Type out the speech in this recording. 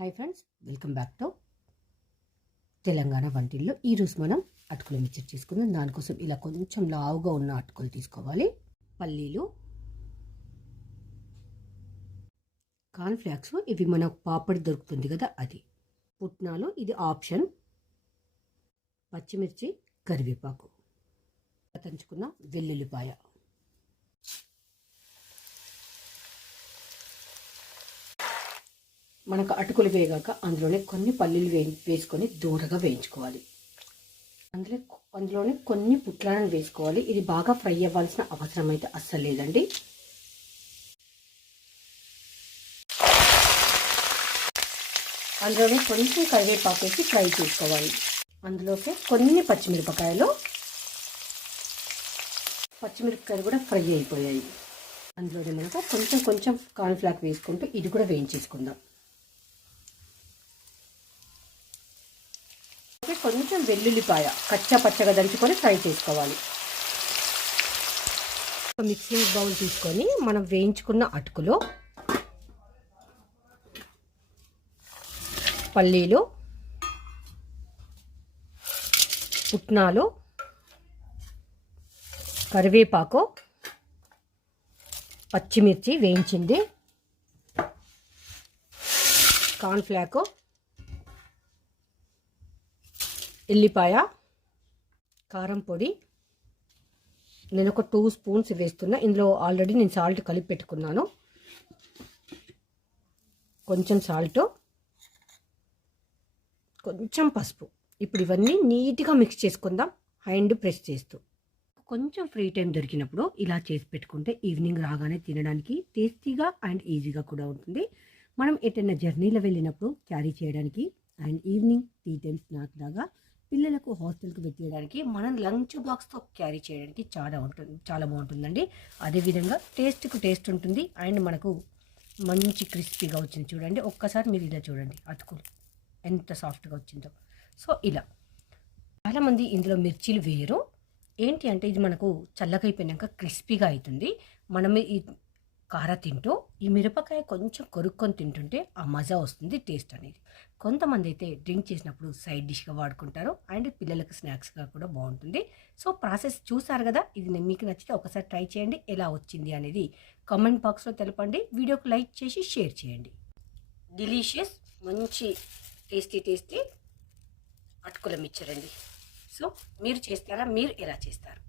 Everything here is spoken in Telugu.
Hi friends, welcome back to Telangana వంటిల్లో. ఈరోజు మనం అటుకుల మిక్చర్ చేసుకుందాం. దానికోసం ఇలా కొంచెం లావుగా ఉన్న అటుకులు తీసుకోవాలి. పల్లీలు, కార్న్ఫ్లాక్స్, ఇవి మనకు పాపడి దొరుకుతుంది కదా అది. పుట్నాలు, ఇది ఆప్షన్. పచ్చిమిర్చి, కరివేపాకు, తంచుకున్న వెల్లుల్లిపాయ. మనకు అటుకులు వేగాక అందులోనే కొన్ని పల్లీలు వేసుకొని దూరగా వేయించుకోవాలి. అందులోనే కొన్ని పుట్లాలను వేసుకోవాలి. ఇది బాగా ఫ్రై అవ్వాల్సిన అవసరం అయితే అస్సలు లేదండి. అందులోనే కొంచెం కరివేపాకు వేసి ఫ్రై చేసుకోవాలి. అందులోకి కొన్ని పచ్చిమిరపకాయలు కూడా ఫ్రై అయిపోయాయి. అందులోనే మనకు కొంచెం కార్న్ఫ్లాక్ వేసుకుంటూ ఇది కూడా వేయించేసుకుందాం. కొంచెం వెల్లుల్లిపాయ కచ్చా పచ్చగా దంచుకొని ఫ్రై చేసుకోవాలి. మిక్సింగ్ బౌల్ తీసుకొని మనం వేయించుకున్న అటుకులో పల్లీలు, పుట్నాలు, కరివేపాకు, పచ్చిమిర్చి వేయించింది, కార్న్ఫ్లాకు, ఎల్లిపాయ, కారం పొడి, నేను ఒక 2 స్పూన్స్ వేస్తున్నా. ఇందులో ఆల్రెడీ నేను సాల్ట్ కలిపి పెట్టుకున్నాను. కొంచెం సాల్ట్, కొంచెం పసుపు. ఇప్పుడు ఇవన్నీ నీట్గా మిక్స్ చేసుకుందాం హ్యాండ్ ప్రెస్ చేస్తూ. కొంచెం ఫ్రీ టైం దొరికినప్పుడు ఇలా చేసి పెట్టుకుంటే ఈవినింగ్ రాగానే తినడానికి టేస్టీగా అండ్ ఈజీగా కూడా ఉంటుంది. మనం ఎటైనా జర్నీలో వెళ్ళినప్పుడు క్యారీ చేయడానికి and evening tea time snack లాగా పిల్లలకు హాస్టల్కి పెట్టేయడానికి, మనం లంచ్ బాక్స్తో క్యారీ చేయడానికి చాలా బాగుంటుందండి. అదేవిధంగా టేస్ట్ ఉంటుంది అండ్ మనకు మంచి క్రిస్పీగా వచ్చింది. చూడండి, ఒక్కసారి మీరు ఇలా చూడండి అటుకులు ఎంత సాఫ్ట్గా వచ్చిందో. సో ఇలా చాలామంది ఇందులో మిర్చీలు వేయరు. ఏంటి అంటే ఇది మనకు చల్లగా అయిపోయినాక క్రిస్పీగా అవుతుంది. మనం ఈ కార తింటూ ఈ మిరపకాయ కొంచెం కొరుక్కొని తింటుంటే ఆ మజా వస్తుంది, టేస్ట్ అనేది. కొంతమంది అయితే డ్రింక్ చేసినప్పుడు సైడ్ డిష్గా వాడుకుంటారు అండ్ పిల్లలకు స్నాక్స్గా కూడా బాగుంటుంది. సో ప్రాసెస్ చూసారు కదా. ఇది మీకు నచ్చితే ఒకసారి ట్రై చేయండి. ఎలా వచ్చింది అనేది కామెంట్ బాక్స్లో తెలపండి. వీడియోకి లైక్ చేసి షేర్ చేయండి. డిలీషియస్, మంచి టేస్టీ అటుకుల మిక్చర్ అండి. సో మీరు చేస్తారా? మీరు ఎలా చేస్తారు?